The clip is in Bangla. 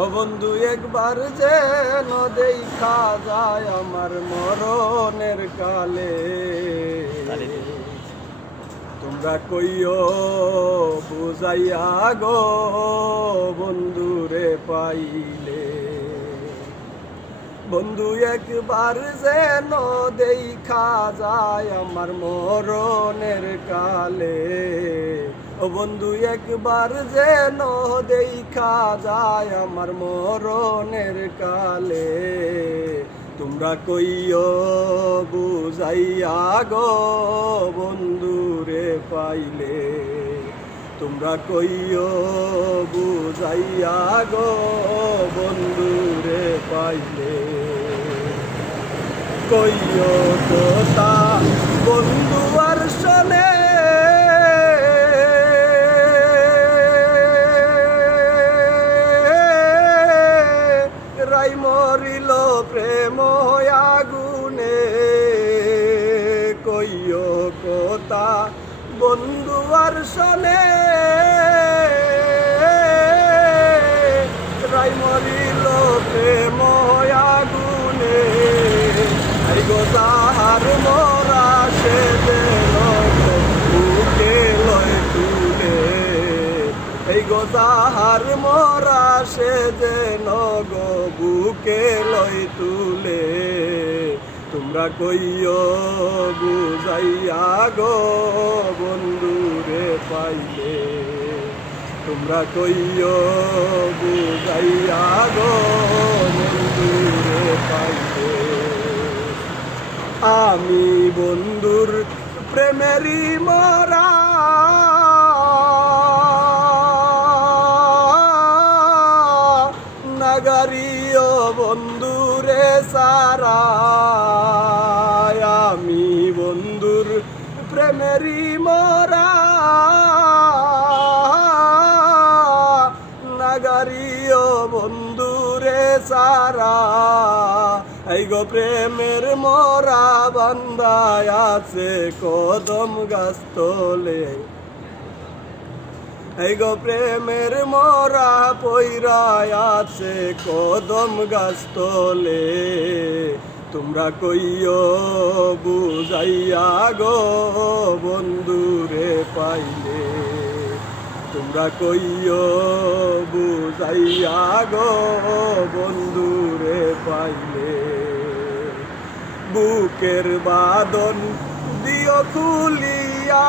ও বন্ধু একবার যেন দেখা যায় আমার মরণের কালে, তোমরা কইও বুঝাইয়া গো বন্ধুরে পাইলে। বন্ধু একবার যেন দেখা যায় আমার মরণের কালে, ও বন্ধু একবার যেন দেখা যায় আমার মরণের কালে, তোমরা কইও বুঝাইয়া গো বন্ধুরে পাইলে। তোমরা কইও বুঝাইয়া গো বন্ধুরে পাইলে। কইও কথা বন্ধু আর শোনে, রাই মরিল প্রেম আগুনে। কইও কথা বন্ধু আর শোনে, রাই মরিল প্রেম আগুনে। এই গো তাহার মরা সে যেন বুকে লয় তুলে, এই গো তাহার মরা সে যেন গো বুকে লয় তুলে। তোমরা কইও বুঝাইয়া গো বন্ধুরে পাইলে। তোমরা কইও বুঝাইয়া গো বন্ধুরে পাইলে। আমি বন্ধুর প্রেমেরই মরা, নাগারিও বন্ধুরে সারা। আমি বন্ধুর প্রেমেরই মরা, নাগারিও বন্ধুরে সারা। এই গো প্রেমের মরা বান্ধায় আছে কদম গাছ তলে, এই গো প্রেমের মরা পইরায় আছে কদম গাছ তলে। তোমরা কইও বুঝাইয়া গো বন্ধুরে পাইলে। তোমরা কইও বুঝাইয়া গো বন্ধুরে পাইলে। বুকের বাদন দিও খুলিয়া,